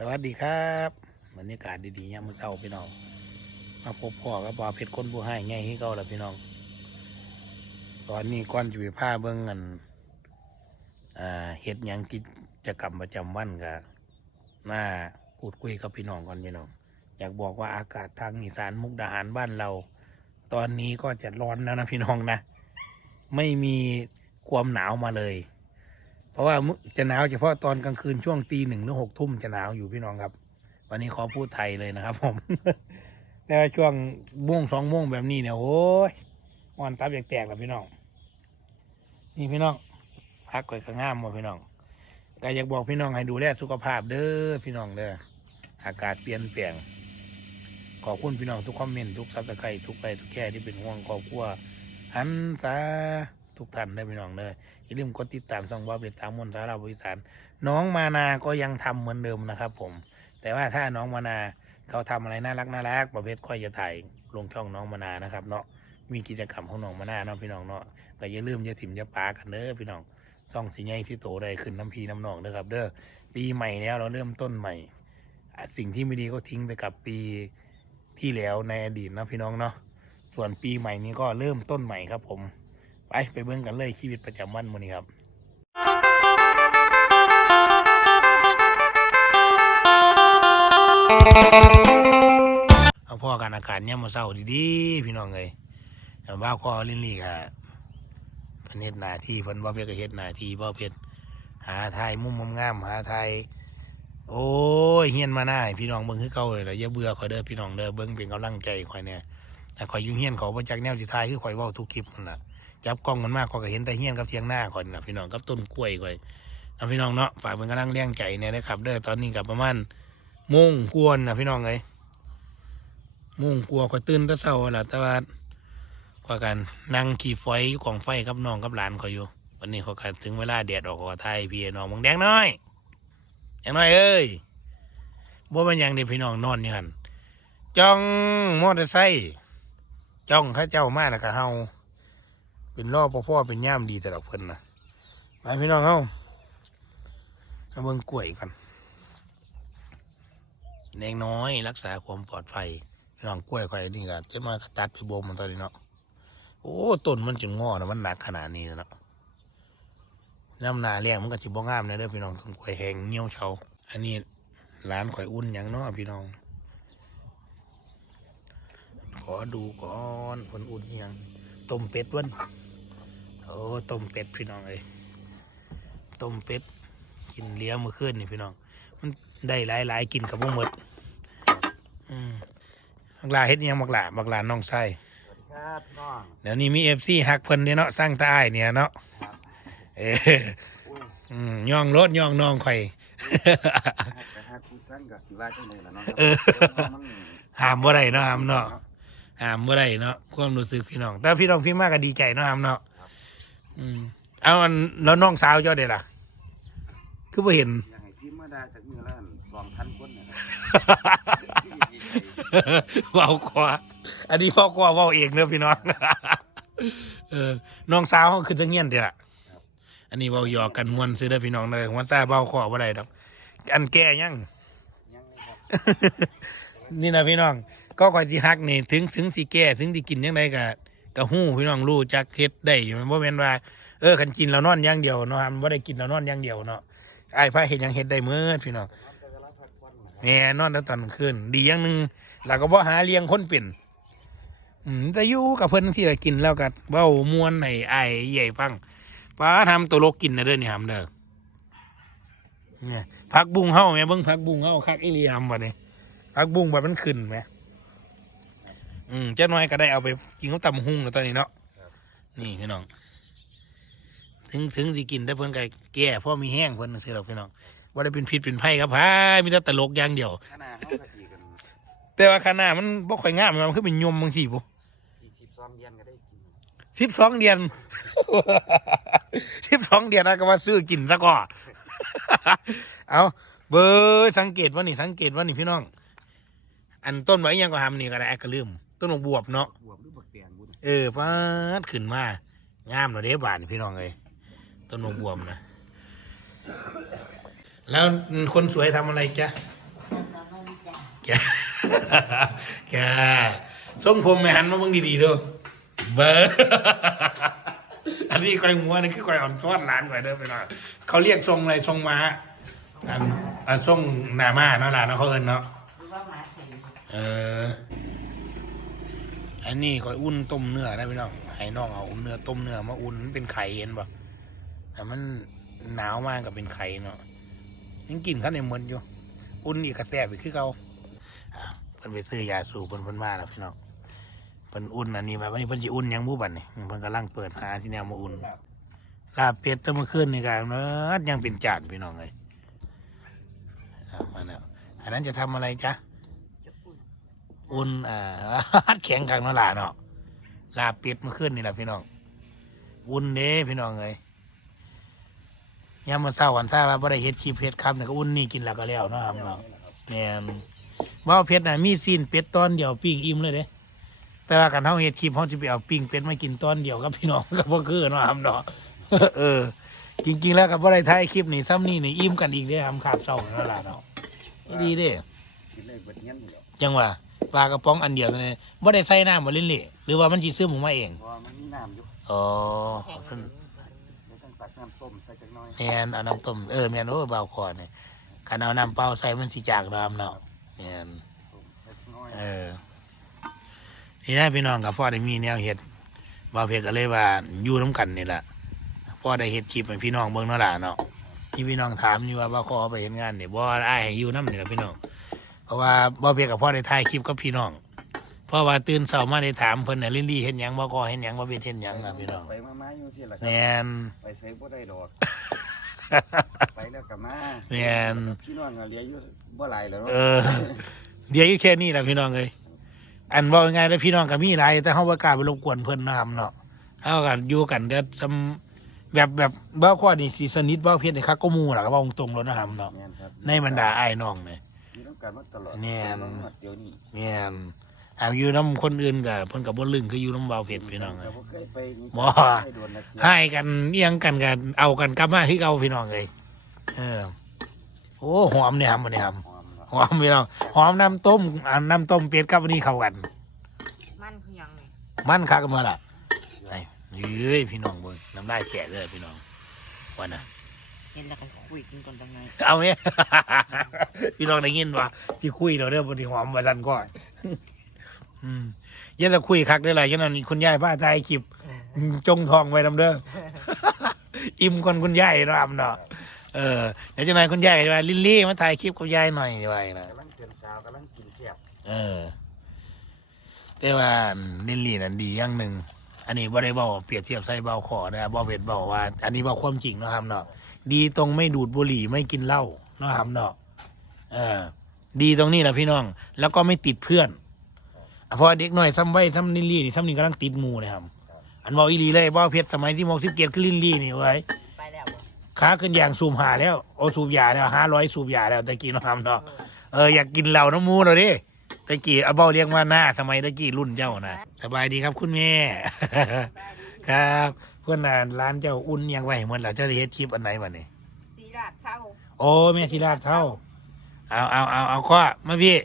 สวัสดีครับบรรยากาศดีๆยามมื้อเช้าพี่น้อง มาพบพ่อกับบอเพชรคนผู้ให้ไงให้เก่าแล้วพี่น้อง ตอนนี้ก้อนจะไปผ้าเบิ้งกันอ่าเฮ็ดหยังกิจกรรมประจำวันกับมาพูดคุยกับพี่น้องก่อนพี่น้อง อยากบอกว่าอากาศทางอีสานมุกดาหารบ้านเรา ตอนนี้ก็จะร้อนแล้วนะพี่น้องนะ ไม่มีความหนาวมาเลย ราะว่าจะหนาวเฉพาะตอนกลางคืนช่วงตีหนึ่งหรือหกทุ่มจะหนาวอยู่พี่น้องครับ วันนี้ขอพูดไทยเลยนะครับ ผม แต่ว่าช่วงม่วงสองม่วงแบบนี้เนี่ยโอ้ยอ่อนตับอยากแตกแล้วพี่น้อง นี่พี่น้องพักไว้ข้างง่ามมาพี่น้องก็อยากบอกพี่น้องให้ดูแลสุขภาพเด้อพี่น้องเด้ออากาศเปลี่ยนแปลงขอบคุณพี่น้องทุกคอมเมนต์ทุกซับสไครต์ทุกไปทุกแค่ที่เป็นห่วงครอบครัวหันษา ทุกท่านได้พี่น้องเด้ออย่าลืมกดติดตามช่องว่าเป็นตามมนสาราบริสารน้องมานาก็ยังทำเหมือนเดิมนะครับ ผม แต่ว่าถ้าน้องมานาเขาทำอะไรน่ารักน่ารักประเภทค่อยจะถ่ายลงช่องน้องมานานะครับ เนาะมีกิจกรรมของน้องมานาเนาะพี่น้องเนาะก็อย่าลืมอย่าถิ่มอย่าปากันเด้อพี่น้องช่องสีใหญ่ที่โตได้ขึ้นน้ำพีน้ำนองเด้อครับ เด้อปีใหม่แล้วเราเริ่มต้นใหม่ สิ่งที่ไม่ดีก็ทิ้งไปกับปีที่แล้วในอดีตนะพี่น้องเนาะส่วนปีใหม่นี้ก็เริ่มต้นใหม่ครับผม ไปไปเบิ่งกันเลยชีวิตประจำวันมื้อนี้ครับเอาพ่อกันอากาศเนี่ยมาเศร้าดีๆพี่น้องเลยแต่ว่าคอลินลี่ค่ะเพิ่นเฮ็ดหน้าที่พิ่นบ่เพชรก็เฮ็ดหน้าที่บ่เพชรหาทายมุมงามหาทายโอ้ยเฮียนมาหน้าพี่น้องเบิ่งคือเก่าเลยละอย่าเบื่อข่อยเด้อพี่น้องเด้อเบิ่งเป็นกำลังใจข่อยเนี่ยแต่ข่อยยู่งเฮียนเขาบ่จักแนวสิทายคือข่อยว้าทุกคลิปนั่นน่ะ จับกล้องกันมากขอยก็เห็นแต่เฮี้ยนกับเทียงหน้าข่อยน่ะพี่น้องกับต้นกล้วยข่อยเอาพี่น้องเนาะฝากเป็นกำลังแรงใจเนี่ยนะครับเด้อตอนนี้กับประมาณโมงกวนนะพี่น้องเอ้ยมุ่งกลัวก็ตื่นแต่เช้าแหละแต่ว่าก็กันนั่งขี่ไฟอยู่กองไฟกับน้องกับหลานเขาอยู่ วันนี้เขากันถึงเวลาแดดออกก็ไทยพี่น้องมึงแดงน้อยแดงน้อยเอ้ยบ่เป็นหยังเด็พี่น้องนอนอยู่หันจ้องมอเตอร์ไซค์จ้องข้าเจ้ามาแล้วก็เฮา เป็นรอบพ่อเป็นย่ามดีแต่ดอกเพิ่นนะไปพี่น้องเฮาเอาเบิ่งกล้วยกันแดงน้อยรักษาความปลอดภัยพี่น้องกล้วยข่อยนี่ก็จะมากระตัดไปบ่มมันตอนนี้เนาะโอ้ต้นมันจึงงอนะมันหนักขนาดนี้เนาะน้ำนาเลี้ยงมันก็สิบ่งามนะเด้อพี่น้องต้นกล้วยแห้งเหี่ยวเฉาอันนี้ร้านข่อยอุ่นหยังเนาะพี่น้อง ขอดูก่อนคนอุ่นอิหยังต้มเป็ดวัน โอ้ต้มเป็ดพี่น้องเอ้ยต้มเป็ดกินเลี้ยงมือขึ้นนี่พี่น้อง มันได้หลายๆกินกับพวกหมดอืมบักหลาเฮ็ดอิหยังบักหลาบักหลาน้องไส้สวัสดีครับน้องเดี๋ยวนี้มีเอฟซีฮักเพิ่นเด้เนาะสร้างใต้เนี่ยเนาะครับเอออุ้ยอืมย่องรถย่องน้องข่อยแต่ถ้าคุณสั้นกับสิว่าจังเลยล่ะน้องเออห้ามบ่ได้เนาะห้ามเนาะห้ามบ่ได้เนาะความรู้สึกพี่น้อง แต่พี่น้องพี่มากก็ดีใจเนาะห้ามเนาะ อืมเอาอันแล้วน้องสาวเจ้าเด้ล่ะ คือบ่เห็น อยากให้พี่มาได้จากมือละสองพันคนเนี่ยเว้ากว่าอันนี้พ่อกว่าเว้าเองเด้อพี่น้อง เออ น้องสาวเขาคือจะเงียนเด้อล่ะอันนี้เว้าหยอกกันมวนซื้อเด้อพี่น้องเด้อหัวตาเบ้าคอบ่ได้ดอก อันแก่ยัง ยังเลยครับนี่นะพี่น้อง ก็ก่อนสิฮักนี่ถึงถึงสิแก่ถึงสิกินยังไงก็ ก็ฮู้พี่น้องรู้จักเฮ็ดได้อยู่มันบ่แม่นว่าเออคันกินแล้วนอนอย่างเดียวเนาะมันบ่ได้กินแล้วนอนอย่างเดียวเนาะไอ้ายพาเฮ็ดยังเฮ็ดได้หมดพี่น้องแต่เนนะครับแหม่นอนแต่ตอนกลางคืนดีอย่างหนึ่งแล้วก็บ่หาเลี้ยงคนเป็นอืมแต่อยู่กับเพิ่นที่ละกินแล้วก็เว้ามวนให้อ้ใหญ่ฟังป้าทำตัวโลกกินนะเด้อนี่หำเด้อเนี่ยผักบุ้งเฮาแม่เบิ่งผักบุ้งเฮาคักอีหลีหำบัดนี้ผักบุ้งบัดมันขึ้นแหม อืมเจ้าน้อยก็ได้เอาไปกินข้าวตำหุ่งแล้วตอนนี้เนาะนี่พี่น้อง ถึงถึงสิกินแต่เพิ่นก็แก่เพราะมีแห้งเพิ่นจังซี่ดอกพี่น้องบ่ได้เป็นพิษเป็นภัยครับพายมีแต่ตลกอย่างเดียว ขนาดเขากะตีกันแต่ว่าขนาดมันบ่ค่อยงามมันคือเป็นยมบางทีบ่อีกสิบสองเดือนก็ได้กินสิบสองเดือน สิบสองเดือนนะก็ว่าซื้อกินซะก่อน เอาเบอร์สังเกตว่านี่สังเกตว่านี่พี่น้อง อันต้นไม้ยังก็ทำนี่ก็ได้แอกก็ลืม ต้นบวบเนาะ บวมหรือบักแตงบุญเออฟาดขึ้นมางามเนาะเด้บานพี่น้องเลยต้นบวบนะ แล้วคนสวยทำอะไรจ๊ะอแก แกทรงผมไม่หันมาเบิ่งดีๆเด้อเบอร์ อันนี้ก้อยหัวนี่คือก้อยอ่อนต้อนหลานก้อยเด้อไปหน่อยเขาเรียกทรงอะไรทรงม้าอันอันทรงหนามาเนาะหลานเนาะเขาเอิ้นเนาะ หรือว่าหมาเข็นเออ อันนี้ก้อยอุ่นต้มเนื้อนะพี่น้องให้น้องเอาเนื้อต้มเนื้อมาอุ่นมันเป็นไข่เห็นป่ะแต่มันหนาวมากกับเป็นไข่เนาะยังกินข้าวในมันอยู่ อุ่นอีกกระแสบอีกคือเขาอ่าเพิ่นไปซื้อยาสูบเพิ่นเพิ่นมาแล้วพี่น้องเพิ่นอุ่นอันนี้แบบวันนี้เพิ่นจะอุ่นยังบูบัดนี่เพิ่นกำลังเปิดหาที่แนวมาอุ่นลาเป็ดตะมื่อคืนนี่กันเนอะยังเป็นจานพี่น้องเลยอามาแล้วอันนั้นจะทำอะไรจ๊ะ อุ่นอ่าแข็งกลางนั่นล่ะเนาะลาบเป็ดเมื่อคืนนี่แหละพี่น้อง อุ่นเด้พี่น้องเลยยามมาเศร้าวันซ่าว่าบ่ได้เฮ็ดคลิปเฮ็ดครับเนี่ยก็อุ่นนี่กินแล้วก็แล้วเนาะครับเนาะแม่นว่าวเพชรน่ะมีซีนเป็ดตอนเดียวปิ้งอิ่มเลยเด้แต่ว่ากันเฮาเฮ็ดคลิปเฮาสิไปเอาปิ้งเป็ดมากินตอนเดียวกับพี่น้องก็บ่คือเนาะครับเนาะเออ จริง ๆ แล้วก็บ่ได้ถ่ายคลิปนี่ซ้ำนี่นี่อิ่มกันอีกเด้อครับขาบเศร้านั่นล่ะเนาะอีดีเด้กินเลยเบิดเงี้ยนี่แหละจังว่า ปลากระป๋องอันเดียวกันเลยบ่ได้ใส่น้ำบ่เล่นเละหรือว่ามันสิซื้อหมูมาเองเพราะว่ามันมีน้ำอยู่อ๋อแข็งเพิ่นเดี๋ยวต้องตักน้ำต้มใส่จักหน้อยแม่นเอาน้ำต้มเออแม่นโอ้เบาคอนี่คันเอาน้ำเปล่าใส่มันสิจากน้ำเนาะแม่นต้มใส่จักหน้อยเออพี่น้าพี่น้องกับพ่อได้มีแนวเฮ็ดบ่าวเพชรก็เลยว่าอยู่น้ำกันนี่แหละพ่อได้เฮ็ดคลิปให้พี่น้องเบิ่งเนาะล่ะเนาะที่พี่น้องถามอยู่ว่าบ่าวขอไปเฮ็ดงานนี่บ่อ้ายให้อยู่นำนี่ล่ะพี่น้อง เพราะว่าบ่าวเพชรกับพ่อได้ถ่ายคลิปกับพี่น้อง เพราะว่าตื่นเช้ามาได้ถามเพิ่นน่ะลิลลี่เฮ็ดหยังบ่ก็เฮ็ดหยังบ่เป็นเฮ็ดหยังน่ะพี่น้องไปมามาอยู่ที่ละครัแม่นไปใช้บ่ได้ดอก ไปแล้วก็มาแม่น พี่น้องก็เหลียอยู่บ่หลายแล้วเนาะเออ เดี๋ยวอยู่แค่นี้แหละพี่น้องเอ้ยอันว่าง่ายๆแล้วพี่น้องก็มีหลายแต่เฮาบ่กล้าไปรบกวนเพิ่นนะครับเนาะเฮาก็อยู่กันเดี๋ยวซำแบบแบบบ่ข้อนี่สิสนิทบ่เพียรนี่คักก็หมู่ล่ะก็เว้าตรงๆแล้วนะครับเนาะแม่นครับในบรรดาอ้ายน้องเนี่ย มีต้องการมาตลอดแม่น มาหมดเดี๋ยวนี้แม่นอ่าอยู่นํคนอื่นก็เพิ่นก็บ่ลึงคืออยู่นํเบาเพชรพี่น้องแต่เอ้ยบ่เคยไปนี่บ่เคยโดนนะเจียให้กันเอียงกันกันเอากันกลับมาคือเก่าพี่น้องเอ้ยเออโอ้หอมเนี่ยครับอันนี้ครับหอมเนาะหอมพี่น้องหอมน้ำต้มอ่าน้ำต้มเป็ดกับอันนี้เข้ากัน มันคือหยังนี่มันคักกันมาละไอ้เฮ้ยพี่น้องเบิ่งน้ำลายแตกเลยพี่น้องวันน่ะ เห็นแล้วก็คุยกินก่อนจังไงเอาไหม พี่น้องได้ยินว่าที่คุยเราเรื่องบนที่หอมมาดันก่อนอืมยันเราคุยคักได้ไรยันนั้นคุณยายป้าทายคลิปจงทองไว้นำเด้อ อิ่มก่อนคุณยายเนาะอำเนาะเออเดี๋ยวจังไหนคุณยายว่าลิลลี่มาถ่ายคลิปกับยายหน่อยไว้นะ กำลังเป็นสาวกำลังกินเสียบเออ แต่ว่าลิลลี่นั้นดีอย่างหนึ่ง อันนี้บ่ได้บอกเปรียบเทียบใส่เบาขอนะบ่เป็นบอกว่า อันนี้บอกความจริงเนาะครับเนาะ ดีตรงไม่ดูดบุหรี่ไม่กินเหล้าเนาะครับเนาะเออ ดีตรงนี้แหละพี่น้อง แล้วก็ไม่ติดเพื่อนอะเพอเด็กน้อยซ้ำไว้ซ้ำลิลลี่นี่ซ้ำนี่กำลังติดหมูนะครับ อันบอกอีหลีเลยบ่เพชรสมัยที่มองสิบเกียรคือลิลลี่นี่ไว้ยไปแล้วบ่ขาขึ้นอย่างสูบหาแล้วโอสูบยาแล้วห้าร้อยสูบยาแล้วตะกี้เนาะครับเนาะเอออยากกินเหล้าน้ำมูเราดิตะกี้เอาเบ้าเรียกว่าหน้าสมัยตะกี้รุ่นเจ้านะสบายดีครับคุณแม่ ครับเพื่อนน่ะร้านเจ้าอุ่นยังไว้เหมือนเราเจ้าได้เฮ็ดคลิปอันไหนบัดนี้สีดาดเข้าโอ้แม่ธีราชเท่า เอาเอาเอาเอาข้อมาพี่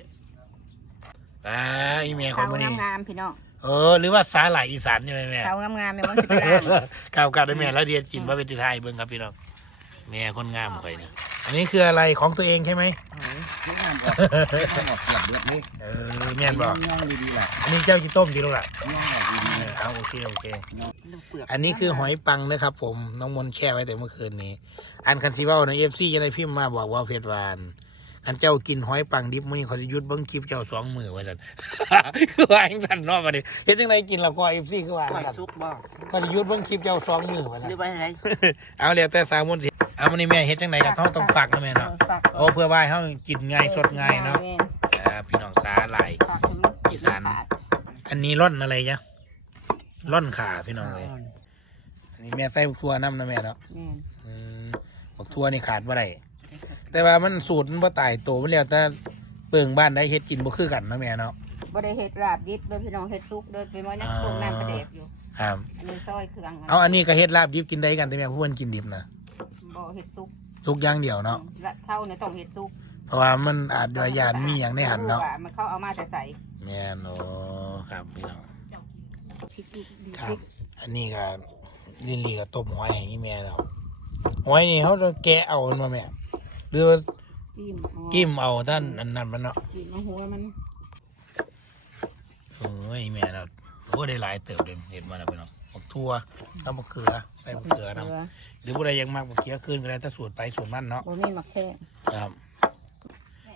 อ่าอีแม่ของเขามันนี่งามๆพี่น้องเออหรือว่าสาหร่ายอีสานใช่ไหมแม่เขางามๆแม่มันสิไปล้างข่าวกับได้แม่แล้วเรียนกินว่าเป็นที่ไทยเบิ่งครับพี่น้อง แม่คนงามข่อยเนี่ยอันนี้คืออะไรของตัวเองใช่ไหมไม่งามออกไม่งามออกเสียบเลือดนี่เออแม่นบอกย่างดีๆล่ะอันนี้เจ้าจิต้มดีแล้วล่ะย่างออกดีเออเอาโอเคโอเคเปลืกอันนี้คือหอยปังนะครับผมน้องมนต์แช่ไว้แต่เมื่อคืนนี้ อันคันซีเว่าในเอฟซีจะได้พิมพ์มาบอกว่าเพชรวาน อันเจ้ากินหอยปังดิบมันเขาจะยุดเบิ้งคลิปเจ้าสองมือไว้สันคือว่าอย่างสันเนอกมาดิเฮ็ดจังไดกินแล้วก็เอฟซีคือว่าปล่อยจังซุซั่นกบ่ก็จะยุดเบิ้งคลิปเจ้าสองมือไว้หสันรือว่าอะไรเอาแล้วแต่สามมนต์สิเอามันนี่แม่เฮ็ดจังไดกับเฮาต้องฝากนะแม่เนาะฝากโอ้เพื่อว่าให้เฮากินง่ายสดง่ายเนาะแม่อ่าพี่น้องสาหลายฝากถึงมันอีสานอันนี้ร่อนอะไรจ๊ะร่อนขาพี่น้องเลยอันนี้แม่ใส่บักทั่วน้ำนะแม่เนาะแม่นอืมบักทั่วนี่ขาดบ่ได้ แต่ว่ามันสูตรมันบ่ตายตัวมันแล้วแต่เปิงบ้านได้เฮ็ดกินบ่คือกันนะแม่เนาะบ่ได้เฮ็ดลาบดิบโดยพี่น้องเฮ็ดซุกโดยเป็นว่ายังต้มน้ำกระเดกอยู่ครับ อันนี้ซอยเครื่องเอาอันนี้ก็เฮ็ดลาบดิบกินได้กันแต่แม่ผู้เพิ่นกินดิบนะบ่เฮ็ดซุกทุกอย่างเดียวเนาะละเท่าเนี่ยต้องเฮ็ดซุกเพราะว่ามันอาจจะยานมีอย่างในหันเนาะบ่รู้ว่มันเขาเอามาแต่ใส่แม่นโอ้ครับพี่น้องพริกอีกดีคพรัริบกอันนี้ก็ลิลลี่ก็ต้มหอยให้อีแม่เราหอยนี่เขาจะแกะเอามันมาแม่ หรือว่าจิ้มอ๋อกิ้มเอาท่านอันนั้นมันเนาะจิ้มเอาหัวมันโอ้ยแม่เราโอ้ได้หลายเติบเลยเห็นมาแล้วพี่น้องบักทั่วน้ำบักเขือไปบักเขือนํเกลือหรือผู้ใดยังมากบักเขือขึ้นก็ได้ถ้าสูตรไปสูตรมันเนาะบ่มีมะแข้งครับ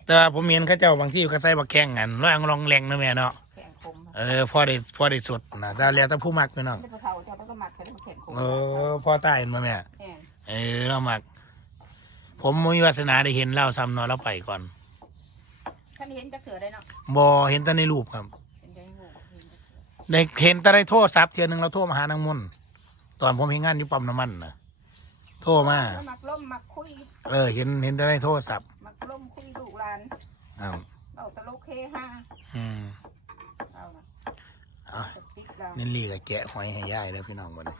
แต่ว่าผมเห็นเข้าเจ้าบางที่ก็ใส่บักแข้งกันร้อยอังลองแรงนะแม่เนาะแข้งคมเออพอได้พอได้สดนะแต่แล้วแต่ผู้มักพี่น้องไม่ได้เผาเจ้าต้องหมักเขาเรียกว่าแข้งคมเออพอตายมาแม่แข้งเออเรามัก ผมมีวาสนาได้เห็นเล่าซ้ำเนาะเราไปก่อนท่านเห็นจะเขือได้เนาะบอเห็นแต่ในรูปครับเป็นยังไงเห็นจะเขือในเห็นแต่ในโทรศัพท์เทียหนึงเราโทรมาหานางมนต์ตอนผมเห็นงานอยู่ปั๊มน้ำมันนะโทรมา แล้วมักล่มมักคุยเออ เห็นเห็นแต่ในโทรศัพท์มักล่มคุยลูกหลานอ้าวเอาตะโลกเฮห้าอืมเอานะอะสติ๊กเรา นินลี่กับแกะหอยให้ย่ายเด้อพี่น้องบัดนี้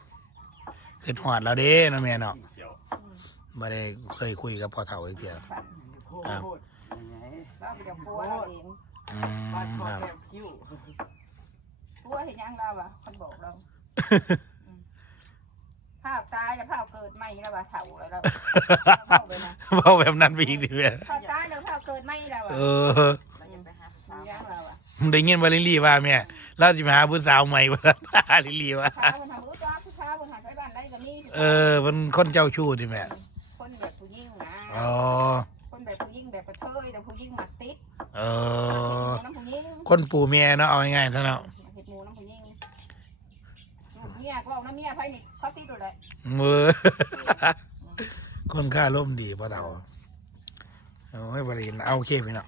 คือหอดเราเด้นะแม่เนาะ เขียวบ่ได้เคยคุยกับพ่อเฒ่าอีกเทียฝันครับยังไงเราไปเดี๋ยวปัวเราเองอืมครับปัวเห็นยังเราอะคนบอกเราอืมภาพตายแล้วภาพเกิดไม่แล้วว่ะเถ่าแล้วเราเอาไปนะเว้าแบบนั้นไปอีกดิแม่ภาพตายแล้วภาพเกิดไม่แล้วอะเออเราจะไปหาสาวยังเราอะได้ยินว่าลิลลี่ว่าแม่เราสิมาหาผู้สาวใหม่บ่ล่ะลิลลี่ว่าสาวมันทำอุ้ยจ้าผู้ชายมันหาไปบ้านได้ก็มีเออมันคนเจ้าชู้ดิแม่คนแบบผู้ห ญิงนะอ๋อคนแบบผู้หญิงแบบกระเทยแต่ผู้หญิงหมักติดเออน้ำผู้หญิงคนปู่แม่เนาะเอาง่ายๆซะเนาะเห็ดหมูน้ำผู้หญิงเมียก็เอาน้ำเมียไผนี่เขาติดเลยมือ คนค่าร่มดีพ่อเฒ่าโอ้ยบริณเอาโอเคพี่น้อง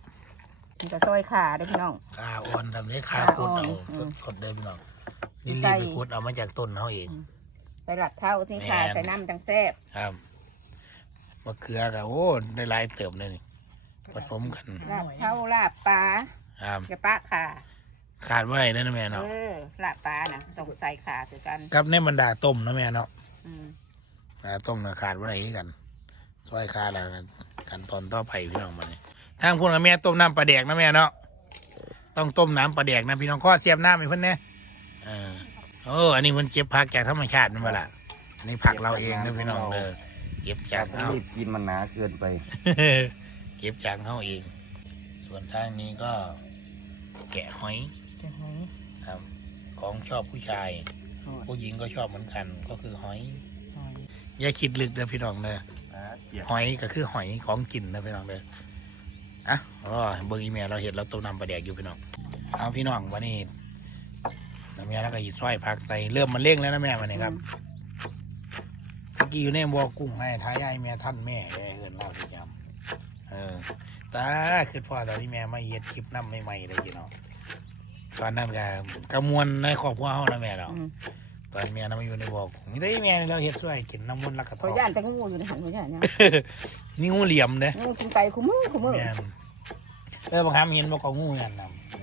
มันจะซอยขาได้อพี่น้อง ค่าอ่อนทำนี้ค่าคุดเอาอืมสดๆเด้อพี่น้องสิลิลใส่ลี่ไปคุดเอามาจากต้นเขาเองใส่หลักเท่าที่ขาแม่น ใส่น้ำจังแซ่บครับ มะเขือกับโอ้ได้หลายเติมเลยนี่ผสมกันลาบเท่าลาบปลาครับอย่าปะขาขาดว่าอะไรนั่นนะแม่เอเนาะอลาบปลาน่ะต้องใส่ขาคือกันกับในบรรดาต้มนะแม่เนาะอืมอ่าต้มนะขาดว่าอะไรคือกันซอยขาดแล้วกันกันตอนต่อไปพี่น้องมาเนี่ยทางพวกแม่ต้มน้ำปลาแดกนะแม่เนาะต้องต้มน้ำปลาแดกนะพี่น้องข้อเสียบน้ำให้เพิ่นเนี่ยเออโอ้อันนี้มันเก็บผักจากธรรมชาตินั่นเปล่าอันนี่ผักเราเองนะพี่น้องเด้อเก็บจาจากกที่เอารีบกินมันหนาเกินไป เก็บจากเขาเอง ส่วนทางนี้ก็แกะหอยจะหอยครับ ของชอบผู้ชาย หอยผู้หญิงก็ชอบเหมือนกัน ก็คือหอย หอยอย่าคิดลึกนะพี่น้องเด้อนะเกลียดหอยก็คือหอยของกินนะพี่น้องเด้ออะอ๋อเบอร์อีเมลเราเห็นเราต้มน้ำปลาแดกอยู่พี่น้อง เอาพี่น้องวันนี้น้ำเมียแล้วก็หยิบสร้อยผักใส่เริ่มมันเร่งแล้วนะแม่วันนี้ครับเมื่อ กี้อยู่ในบัวกุ้งให้ท้ายายแม่ท่านแม่แกเอินเล่าสิจำเออตาคือพ่อตอนที่แม่มาเย็ดคลิปน้ำใหม่ๆเลยพี่น้องตอนนั้นก็กระมวลในครอบครัวเขานะแม่เราอืม ตอนแม่เรามาอยู่ในบัวกุ้งมีแต่อีแม่นี่เราเห็ดช่วยกินน้ำมันต์ลักกระทเขาอกย่านแต่งูอยู่ในหันเขาย่านเนี่ยนี่งูเหลี่ยมเด้ งูกินไก่คู่มือคู่มือแม่นเออบางครั้งเห็นบอกเอางูยันนำ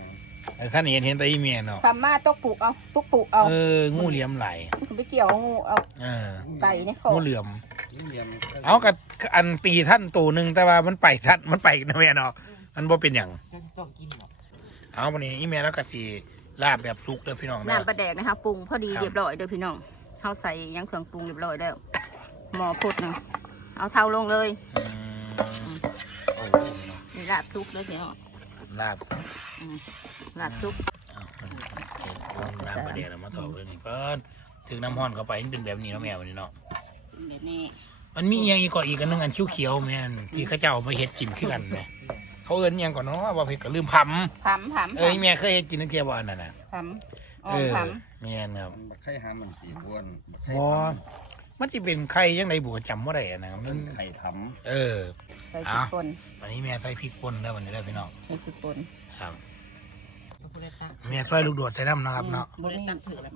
เออขั้นเห็นเห็นแต่อีเมียเนาะทำมาตกปลูกเอาตุกปลูกเอาเอองูเหลี่ยมไหลไปเกี่ยวเอางูเอาเออไก่เนี่ยเขางูเหลี่ยมนี่เรียนเอากับอันตีท่านตัวหนึ่งแต่ว่ามันไปท่านมันไปนะแม่เนาะมันบ่เป็นอย่างเอาวันนี้อีเมลแล้วก็สีลาบแบบซุกเด้อพี่น้องเด้อ น้ำปลาแดกนะคะปรุงพอดีครับ เรียบร้อยเด้อพี่น้องเขาใส่หยังเครื่องปรุงเรียบร้อยแล้วหมอพุดนะเอาเท่าลงเลยอืมโอ้โหนี่ลาบซุปเลยพี่น้องลาบ ลาบซุปเอาเอาน้ำประเดี๋ยวเรามาต่อเรื่องนี้เพิ่นถึงน้ำห้อนเข้าไปมันเป็นแบบนี้เนาะแม่วันนี้เนาะเดี๋ยวนี้มันมีอหยังอีกก่ออีกอันหนึงอันเขียวๆแม่นที่เขาเจ้าเอามาเฮ็ดกินคือกันแหมเขาเอิ้นอิหยังก่อนเนาะว่าเพิ่นก็ลืมพำผำผำเอ้ยแม่เคยเฮ็ดกินนักเทียบ่อันนั้นน่ะผำอ๋อเออผแม่นครับมันบักไข่หามันสีบ้วนบักไข่บ่มันสิเป็นไข่ยังไงบ่จำบ่ได้อะนะมัมันนไข่ทเออำใส่พริกป่นวันนี้แม่ใส่พริกป่นเด้อวันนี้เด้อพี่น้องใส่พริกป่น ครับแม่ซอยลูกโดดใส่น้ำเนาะครับเนาะ บ่มี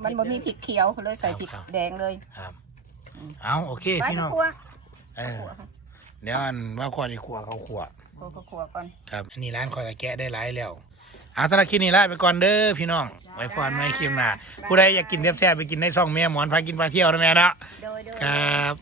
มันบ่มีพริกเขียวเลยใส่พริกครับ แดงเลยครับอืมเอาโอเคไปพี่น้อง ครัวเออ เดี๋ยวอันว่าขวดอีกขวดเขาขวดครัวครัวก่อน ครับอันนี้ร้านคอยกะแกะได้หลายแล้วเอาสำหรับคลิปนี้ลาไปก่อนเด้อพี่น้อง ไว้พรไว้คลิปหน้าผู้ใดอยากกินแซ่บๆไปกินในซ่องแม่หมอนพากินพาเที่ยวนะแม่เนาะโดยโดย ครับ